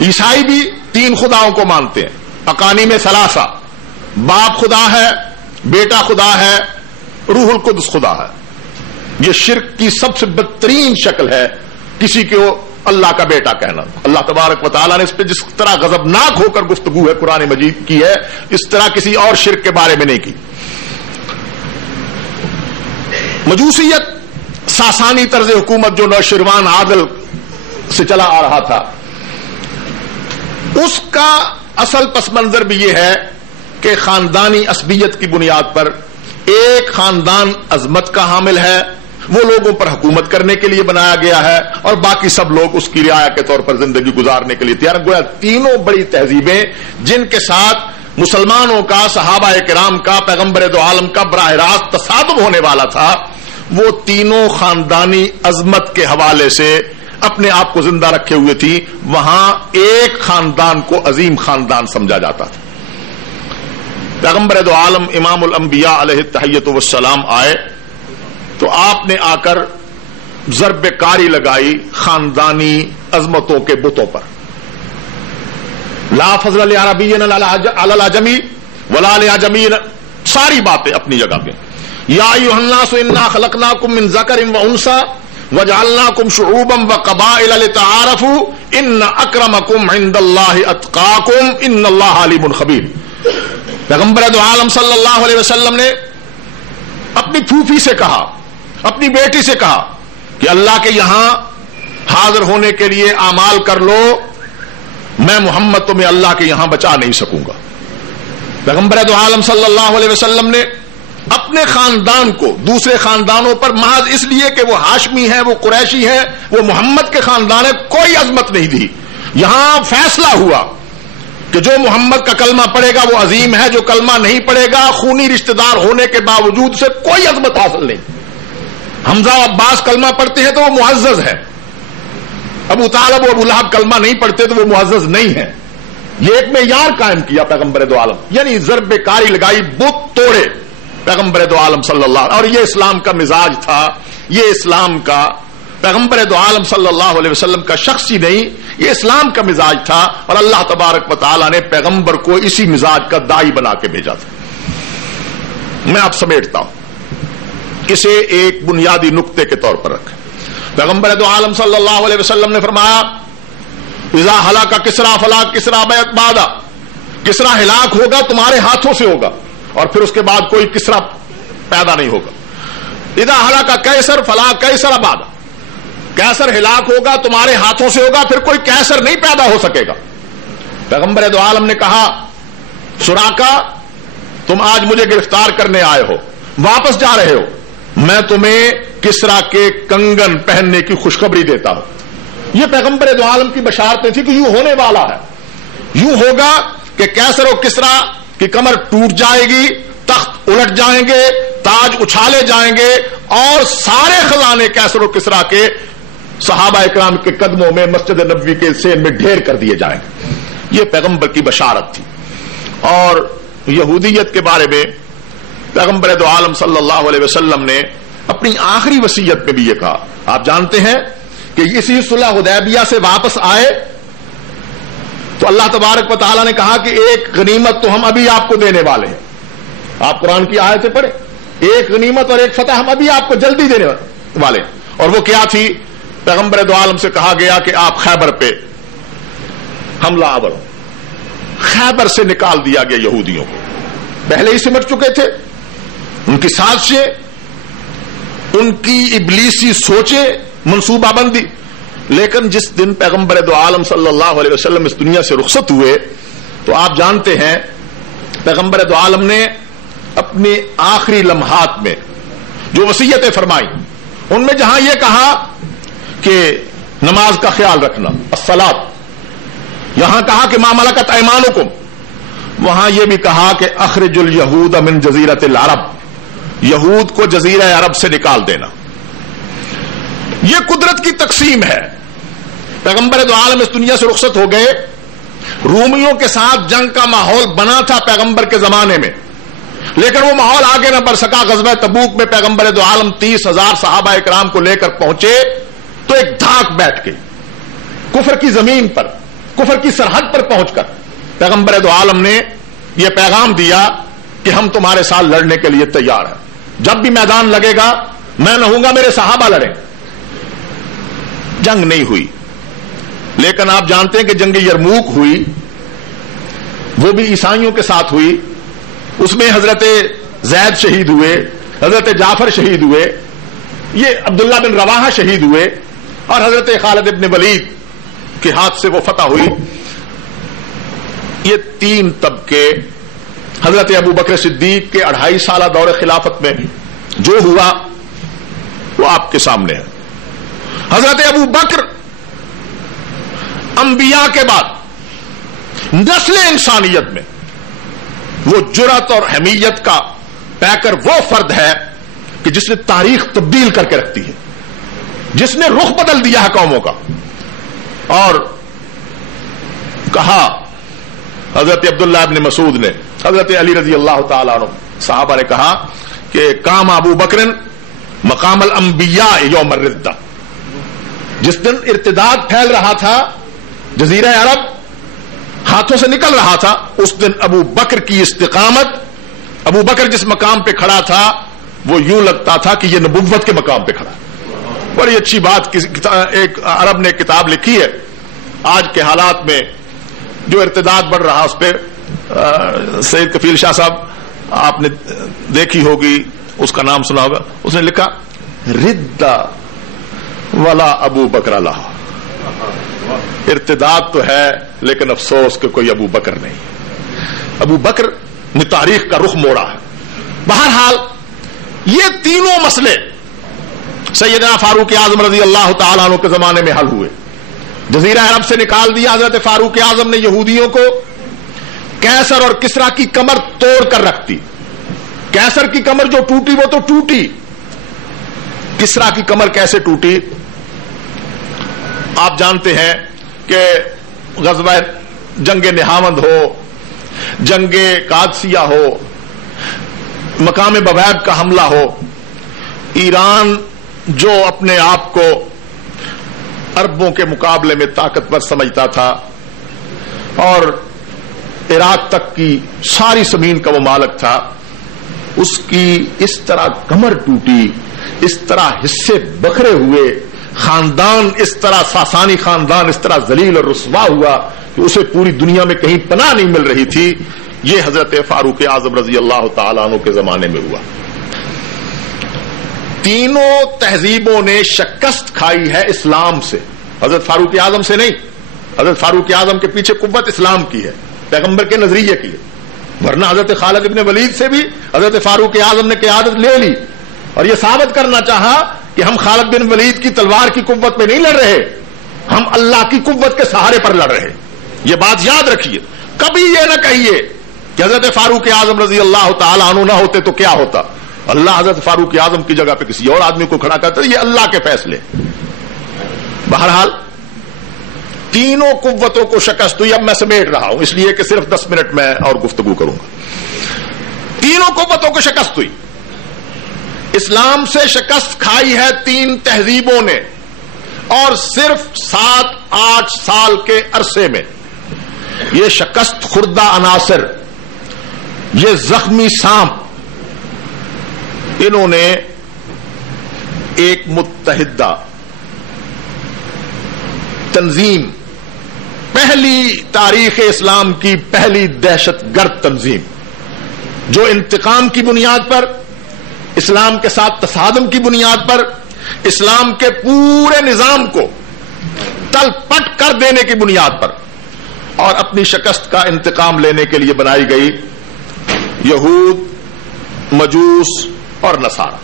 عیسائی بھی 3 خداؤں کو مانتے ہیں، اقانیم ثلاثہ، باپ خدا ہے، بیٹا خدا ہے، روح القدس خدا ہے۔ یہ شرک کی سب سے بدترین شکل ہے کسی کو اللہ کا بیٹا کہنا۔ اللہ تبارک و تعالیٰ نے اس پہ جس طرح غضبناک ہو کر گفتگو ہے قرآن مجید کی ہے، اس طرح کسی اور شرک کے بارے میں نہیں کی۔ مجوسیت ساسانی طرز حکومت جو نوشیروان عادل سے چلا آ رہا تھا، اس کا اصل پس منظر بھی یہ ہے کہ خاندانی عصبیت کی بنیاد پر ایک خاندان عظمت کا حامل ہے، وہ لوگوں پر حکومت کرنے کے لیے بنایا گیا ہے اور باقی سب لوگ اس کی رعایا کے طور پر زندگی گزارنے کے لیے تیار۔ گویا تینوں بڑی تہذیبیں جن کے ساتھ مسلمانوں کا، صحابہ کرام کا، پیغمبر دو عالم کا براہ راست تصادم ہونے والا تھا، وہ تینوں خاندانی عظمت کے حوالے سے اپنے آپ کو زندہ رکھے ہوئے تھی۔ وہاں ایک خاندان کو عظیم خاندان سمجھا جاتا تھا۔ پیغمبر دو عالم امام الانبیاء علیہ التحیۃ والسلام آئے تو آپ نے آ کر ضرب کاری لگائی خاندانی عظمتوں کے بتوں پر۔ لا فضل لعربی علی العجمی ولا لعجمی، ساری باتیں اپنی جگہ پہ۔ یا ایھا الناس انا خلقناکم من ذکر وانثی وجعلناکم شعوبا وقبائل لتعارفوا ان اکرمکم عند اللہ اتقاکم ان اللہ علیم خبیر۔ پیغمبر دو عالم صلی اللہ علیہ وسلم نے اپنی پھوپھی سے کہا، اپنی بیٹی سے کہا کہ اللہ کے یہاں حاضر ہونے کے لیے اعمال کر لو، میں محمد تمہیں اللہ کے یہاں بچا نہیں سکوں گا۔ پیغمبر دو عالم صلی اللہ علیہ وسلم نے اپنے خاندان کو دوسرے خاندانوں پر محض اس لیے کہ وہ ہاشمی ہے، وہ قریشی ہے، وہ محمد کے خاندان ہے، کوئی عظمت نہیں دی۔ یہاں فیصلہ ہوا کہ جو محمد کا کلمہ پڑھے گا وہ عظیم ہے، جو کلمہ نہیں پڑھے گا خونی رشتہ دار ہونے کے باوجود سے کوئی عظمت حاصل نہیں۔ حمزہ و عباس کلمہ پڑھتے ہیں تو وہ معزز ہے، ابو طالب و ابو لہب کلمہ نہیں پڑھتے تو وہ معزز نہیں ہے۔ یہ ایک معیار قائم کیا پیغمبر دو عالم، یعنی ضرب کاری لگائی، بت توڑے پیغمبر دو عالم صلی اللہ علیہ وسلم۔ اور یہ اسلام کا مزاج تھا، یہ اسلام کا، پیغمبر دو عالم صلی اللہ علیہ وسلم کا شخصی نہیں، یہ اسلام کا مزاج تھا، اور اللہ تبارک و تعالیٰ نے پیغمبر کو اسی مزاج کا داعی بنا کے بھیجا تھا۔ میں آپ سمیٹتا ہوں، اسے ایک بنیادی نقطے کے طور پر رکھیں۔ پیغمبر دو عالم صلی اللہ علیہ وسلم نے فرمایا اذا ہلاک کسریٰ فلا کسریٰ بعدہ، کسریٰ ہلاک ہوگا تمہارے ہاتھوں سے ہوگا اور پھر اس کے بعد کوئی کسریٰ پیدا نہیں ہوگا۔ اذا ہلاک قیصر فلا قیصر بعدہ، قیصر ہلاک ہوگا تمہارے ہاتھوں سے ہوگا، پھر کوئی قیصر نہیں پیدا ہو سکے گا۔ پیغمبر دو عالم نے کہا سراقہ تم آج مجھے گرفتار کرنے آئے ہو، واپس جا رہے ہو، میں تمہیں کسریٰ کے کنگن پہننے کی خوشخبری دیتا ہوں۔ یہ پیغمبر دو عالم کی بشارتیں تھی کہ یوں ہونے والا ہے، یوں ہوگا کہ قیصر و کسریٰ کی کمر ٹوٹ جائے گی، تخت الٹ جائیں گے، تاج اچھالے جائیں گے، اور سارے خزانے قیصر و کسریٰ کے صحابہ اکرام کے قدموں میں مسجد نبوی کے سین میں ڈھیر کر دیے جائیں گے۔ یہ پیغمبر کی بشارت تھی۔ اور یہودیت کے بارے میں پیغمبر دو عالم صلی اللہ علیہ وسلم نے اپنی آخری وصیت میں بھی یہ کہا، آپ جانتے ہیں کہ اسی صلح حدیبیہ سے واپس آئے تو اللہ تبارک و تعالیٰ نے کہا کہ ایک غنیمت تو ہم ابھی آپ کو دینے والے ہیں۔ آپ قرآن کی آیتیں پڑھیں، ایک غنیمت اور ایک فتح ہم ابھی آپ کو جلدی دینے والے ہیں۔ اور وہ کیا تھی؟ پیغمبر دو عالم سے کہا گیا کہ آپ خیبر پہ حملہ آور ہو۔ خیبر سے نکال دیا گیا یہودیوں کو، پہلے ہی سمٹ چکے تھے، ان کی سازشیں، ان کی ابلیسی سوچیں، منصوبہ بندی۔ لیکن جس دن پیغمبر دو عالم صلی اللہ علیہ وسلم اس دنیا سے رخصت ہوئے تو آپ جانتے ہیں پیغمبر دو عالم نے اپنے آخری لمحات میں جو وصیتیں فرمائی، ان میں جہاں یہ کہا کہ نماز کا خیال رکھنا، الصلاۃ، یہاں کہا کہ ما ملکت ایمانکم، وہاں یہ بھی کہا کہ اخرج الیہود من جزیرۃ العرب، یہود کو جزیرہ عرب سے نکال دینا۔ یہ قدرت کی تقسیم ہے۔ پیغمبر دو عالم اس دنیا سے رخصت ہو گئے، رومیوں کے ساتھ جنگ کا ماحول بنا تھا پیغمبر کے زمانے میں، لیکن وہ ماحول آگے نہ بڑھ سکا۔ غزوہ تبوک میں پیغمبر دو عالم 30,000 صحابہ اکرام کو لے کر پہنچے تو ایک دھاک بیٹھ گئی کفر کی زمین پر، کفر کی سرحد پر پہنچ کر پیغمبر دو عالم نے یہ پیغام دیا کہ ہم تمہارے ساتھ لڑنے کے لیے تیار ہیں، جب بھی میدان لگے گا میں نہ ہوں گا، میرے صحابہ لڑیں۔ جنگ نہیں ہوئی، لیکن آپ جانتے ہیں کہ جنگ یرموک ہوئی، وہ بھی عیسائیوں کے ساتھ ہوئی، اس میں حضرت زید شہید ہوئے، حضرت جعفر شہید ہوئے، یہ عبداللہ بن رواحہ شہید ہوئے، اور حضرت خالد بن ولید کے ہاتھ سے وہ فتح ہوئی۔ یہ تین طبقے حضرت ابو بکر صدیق کے 2.5 سالہ دور خلافت میں جو ہوا وہ آپ کے سامنے ہے۔ حضرت ابو بکر انبیاء کے بعد نسل انسانیت میں وہ جرأت اور حمیت کا پیکر وہ فرد ہے کہ جس نے تاریخ تبدیل کر کے رکھتی ہے، جس نے رخ بدل دیا ہے قوموں کا۔ اور کہا حضرت عبداللہ ابن مسعود نے، حضرت علی رضی اللہ تعالیٰ عنہ صحابہ نے کہا کہ قام ابو بکر مقام الانبیاء یوم الردہ، جس دن ارتداد پھیل رہا تھا، جزیرہ عرب ہاتھوں سے نکل رہا تھا، اس دن ابو بکر کی استقامت، ابو بکر جس مقام پہ کھڑا تھا وہ یوں لگتا تھا کہ یہ نبوت کے مقام پہ کھڑا ہے۔ بڑی اچھی بات، ایک عرب نے کتاب لکھی ہے، آج کے حالات میں جو ارتداد بڑھ رہا اس پہ سید کفیل شاہ صاحب آپ نے دیکھی ہوگی، اس کا نام سنا ہوگا، اس نے لکھا ردہ ولا ابو بکر اللہ، ارتداد تو ہے لیکن افسوس کہ کوئی ابو بکر نہیں، ابو بکر نے تاریخ کا رخ موڑا ہے۔ بہرحال یہ تینوں مسئلے سیدنا فاروق اعظم رضی اللہ تعالیٰ عنہ کے زمانے میں حل ہوئے۔ جزیرہ عرب سے نکال دیا حضرت فاروق اعظم نے یہودیوں کو، کیسر اور کسرا کی کمر توڑ کر رکھ دی۔ کیسر کی کمر جو ٹوٹی وہ تو ٹوٹی، کسرا کی کمر کیسے ٹوٹی؟ آپ جانتے ہیں کہ غزوہ جنگ نہاوند ہو، جنگ قادسیہ ہو، مقام بویب کا حملہ ہو، ایران جو اپنے آپ کو عربوں کے مقابلے میں طاقتور سمجھتا تھا اور عراق تک کی ساری زمین کا وہ مالک تھا، اس کی اس طرح کمر ٹوٹی، اس طرح حصے بکھرے ہوئے، خاندان اس طرح، ساسانی خاندان اس طرح ذلیل اور رسوا ہوا کہ اسے پوری دنیا میں کہیں پناہ نہیں مل رہی تھی۔ یہ حضرت فاروق اعظم رضی اللہ تعالیٰ عنہ کے زمانے میں ہوا۔ تینوں تہذیبوں نے شکست کھائی ہے اسلام سے، حضرت فاروق اعظم سے نہیں۔ حضرت فاروق اعظم کے پیچھے قوت اسلام کی ہے، پیغمبر کے نظریے کی ہے، ورنہ حضرت خالد ابن ولید سے بھی حضرت فاروق اعظم نے قیادت لے لی اور یہ ثابت کرنا چاہا کہ ہم خالد بن ولید کی تلوار کی قوت میں نہیں لڑ رہے، ہم اللہ کی قوت کے سہارے پر لڑ رہے۔ یہ بات یاد رکھیے، کبھی یہ نہ کہیے کہ حضرت فاروق اعظم رضی اللہ تعالیٰ عنہ نہ ہوتے تو کیا ہوتا، اللہ حضرت فاروق اعظم کی جگہ پہ کسی اور آدمی کو کھڑا کرتا، یہ اللہ کے فیصلے۔ بہرحال تینوں قوتوں کو شکست ہوئی۔ اب میں سمیٹ رہا ہوں اس لیے کہ صرف 10 منٹ میں اور گفتگو کروں گا۔ تینوں قوتوں کو شکست ہوئی، اسلام سے شکست کھائی ہے تین تہذیبوں نے، اور صرف 7-8 سال کے عرصے میں یہ شکست خوردہ عناصر، یہ زخمی سانپ، انہوں نے ایک متحدہ تنظیم، پہلی تاریخ اسلام کی پہلی دہشت گرد تنظیم جو انتقام کی بنیاد پر، اسلام کے ساتھ تصادم کی بنیاد پر، اسلام کے پورے نظام کو تل پٹ کر دینے کی بنیاد پر اور اپنی شکست کا انتقام لینے کے لیے بنائی گئی، یہود، مجوس اور نصارہ۔